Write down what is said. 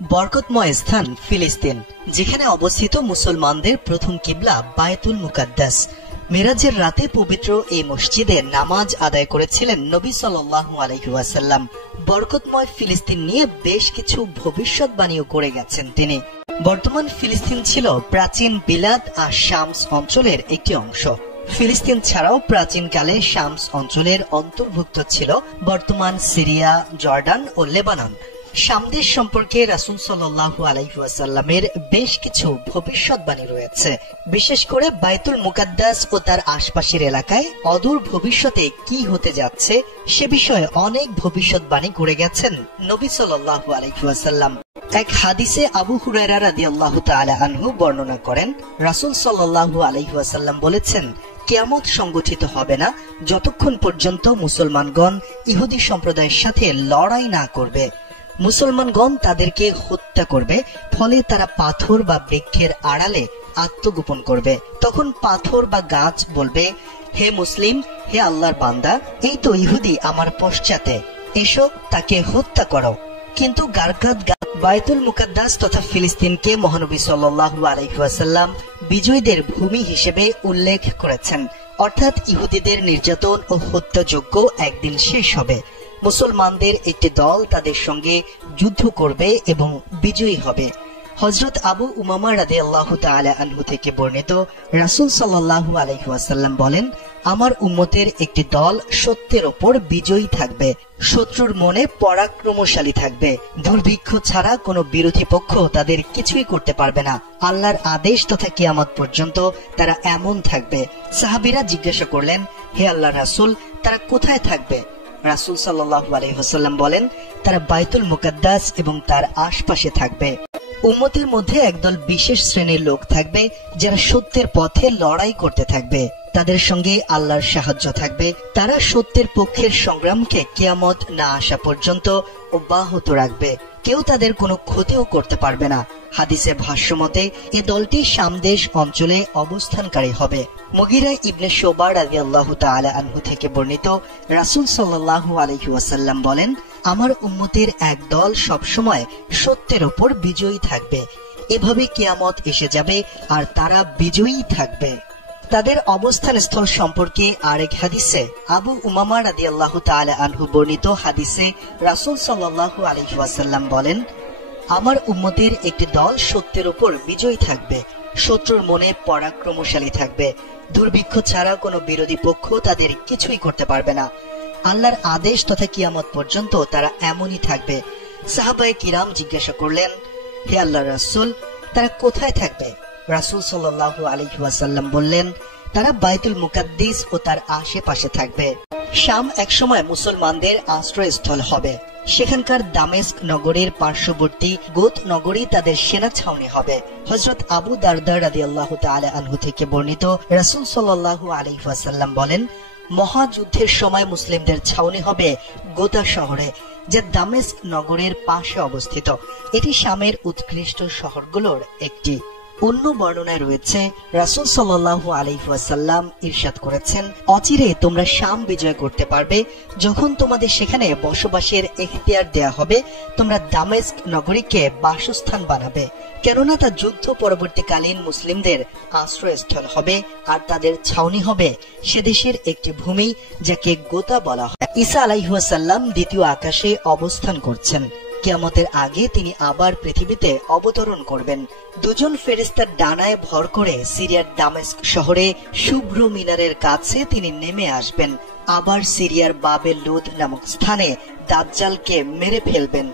বরকতময় স্থান ফিলিস্তিন, যেখানে অবস্থিত মুসলমানদের প্রথম কিবলা বায়তুল মুকাদ্দাস। মিরাজের রাতে পবিত্র এই মসজিদে নামাজ আদায় করেছিলেন নবী সাল্লাল্লাহু আলাইহি ওয়াসাল্লাম। বরকতময় ফিলিস্তিন নিয়ে বেশ কিছু ভবিষ্যৎবাণীও করে গেছেন তিনি। বর্তমান ফিলিস্তিন ছিল প্রাচীন বিলাদ আর শামস অঞ্চলের একটি অংশ। ফিলিস্তিন ছাড়াও প্রাচীনকালে শামস অঞ্চলের অন্তর্ভুক্ত ছিল বর্তমান সিরিয়া, জর্ডান ও লেবানন। শাম দেশ সম্পর্কে রাসূল সাল্লাল্লাহু আলাইহি ওয়াসাল্লামের বেশ কিছু ভবিষ্যৎবাণী রয়েছে। বিশেষ করে বায়তুল মুকাদ্দাস ও তার আশপাশের এলাকায় অদূর ভবিষ্যতে কি হতে যাচ্ছে সে বিষয়ে অনেক ভবিষ্যৎবাণী করে গেছেন নবী সাল্লাল্লাহু আলাইহি ওয়াসাল্লাম। এক হাদিসে আবু হুরায়রা রাদিয়াল্লাহু তাআলা আনহু বর্ণনা করেন, রাসূল সাল্লাল্লাহু আলাইহি ওয়াসাল্লাম বলেছেন, কিয়ামত সংগঠিত হবে না যতক্ষণ পর্যন্ত মুসলমানগণ ইহুদি সম্প্রদায়ের সাথে লড়াই না করবে। মুসলমানগণ তাদেরকে হত্যা করবে, ফলে তারা পাথর বা বৃক্ষের আড়ালে আত্মগোপন করবে। তখন পাথর বা গাছ বলবে, হে মুসলিম, হে আল্লাহর বান্দা, এই তো ইহুদি আমার পশ্চাতে, এসো তাকে হত্যা করো। কিন্তু বায়তুল মুকাদ্দাস তথা ফিলিস্তিনকে মহানবী সাল্লাল্লাহু আলাইহি ওয়াসাল্লাম বিজয়ীদের ভূমি হিসেবে উল্লেখ করেছেন। অর্থাৎ ইহুদিদের নির্যাতন ও হত্যাযজ্ঞ একদিন শেষ হবে। মুসলমানদের একটি দল তাদের সঙ্গে যুদ্ধ করবে এবং বিজয়ী হবে। হযরত আবু উমামা রাদিয়াল্লাহু তাআলা আনহু থেকে বর্ণিত, রাসূল সাল্লাল্লাহু আলাইহি ওয়াসাল্লাম বলেন, আমার উম্মতের একটি দল সত্যের ওপর বিজয়ী থাকবে, শত্রুর মনে পরাক্রমশালী থাকবে। দুর্ভিক্ষ ছাড়া কোনো বিরোধী পক্ষ তাদের কিছুই করতে পারবে না। আল্লাহর আদেশ তথা কিয়ামত পর্যন্ত তারা এমন থাকবে। সাহাবীরা জিজ্ঞাসা করলেন, হে আল্লাহর রাসূল, তারা কোথায় থাকবে? রাসূল সাল্লাল্লাহু আলাইহি ওয়াসাল্লাম বলেন, তারা বায়তুল মুকাদ্দাস এবং তার আশপাশে থাকবে। উম্মতের মধ্যে একদল বিশেষ শ্রেণীর লোক থাকবে যারা সত্যের পথে লড়াই করতে থাকবে। তাদের সঙ্গে আল্লাহর সাহায্য থাকবে। তারা সত্যের পক্ষের সংগ্রামকে কিয়ামত না আসা পর্যন্ত অব্যাহত রাখবে। কেউ তাদের কোনো ক্ষতিও করতে পারবে না। হাদিসে ভাষ্য মতে এ দলটি শাম দেশ অঞ্চলে অবস্থানকারী হবে। মুগীরা ইবনে শুবা রাদিয়াল্লাহু তাআলা আনহু থেকে বর্ণিত, রাসূল সাল্লাল্লাহু আলাইহি ওয়াসাল্লাম বলেন, আমার উম্মতের এক দল সবসময় সত্যের ওপর বিজয়ী থাকবে। এভাবে কিয়ামত এসে যাবে আর তারা বিজয়ী থাকবে। তাদের অবস্থান স্থল সম্পর্কে আরেক হাদিসে আবু উমামা রাদিয়াল্লাহু তাআলা আনহু বর্ণিত হাদিসে রাসূল সাল্লাল্লাহু আলাইহি ওয়াসাল্লাম বলেন, আমার উম্মতের একটি দল সত্যের উপর বিজয়ী থাকবে, শত্রুর মনে পরাক্রমশালী থাকবে। দুর্ভিক্ষ ছাড়া কোনো বিরোধী পক্ষ তাদের কিছুই করতে পারবে না। আল্লাহর আদেশ তথা কিয়ামত পর্যন্ত তারা এমনই থাকবে। সাহাবায়ে কিরাম জিজ্ঞাসা করলেন, হে আল্লাহর রাসূল, তারা কোথায় থাকবে? রাসূল সাল্লাল্লাহু আলাইহি ওয়াসাল্লাম বললেন, তারা বায়তুল মুকাদ্দিস ও তার আশেপাশে থাকবে। শাম একসময় মুসলমানদের আশ্রয়স্থল হবে। সেখানকার দামেস্ক নগরীর পার্শ্ববর্তী গোত নগরী তাদের সেনা ছাউনি হবে। হযরত আবু দারদা রাদিয়াল্লাহু তাআলা আনহু থেকে বর্ণিত, রাসূল সাল্লাল্লাহু আলাইহি ওয়াসাল্লাম বলেন, মহাযুদ্ধের সময় মুসলিমদের ছাউনি হবে গোতা শহরে, যা দামেস্ক নগরের পাশে অবস্থিত। এটি শামের উৎকৃষ্ট শহরগুলোর একটি। অন্য বর্ণনায় রয়েছে, রাসূল সাল্লাল্লাহু আলাইহি ওয়াসাল্লাম ইরশাদ করেছেন, অচিরে তোমরা শাম বিজয় করতে পারবে। যখন তোমাদের সেখানে বসবাসের এখতিয়ার দেয়া হবে, তোমরা দামেস্ক নগরীকে বাসস্থান বানাবে, কেননা তা যুদ্ধ পরবর্তীকালীন মুসলিমদের আশ্রয়স্থল হবে আর তাদের ছাউনি হবে সে দেশের একটি ভূমি যাকে গোতা বলা হয়। ঈসা আলাইহিস সালাম দ্বিতীয় আকাশে অবস্থান করছেন। কিয়ামতের আগে তিনি আবার পৃথিবীতে অবতরণ করবেন। দুজন ফেরেশতার ডানায় ভর করে সিরিয়ার দামেস্ক শহরে শুভ্র মিনারের কাছে তিনি নেমে আসবেন। আবার সিরিয়ার বাবেল লুদ নামক স্থানে দাজ্জালকে মেরে ফেলবেন।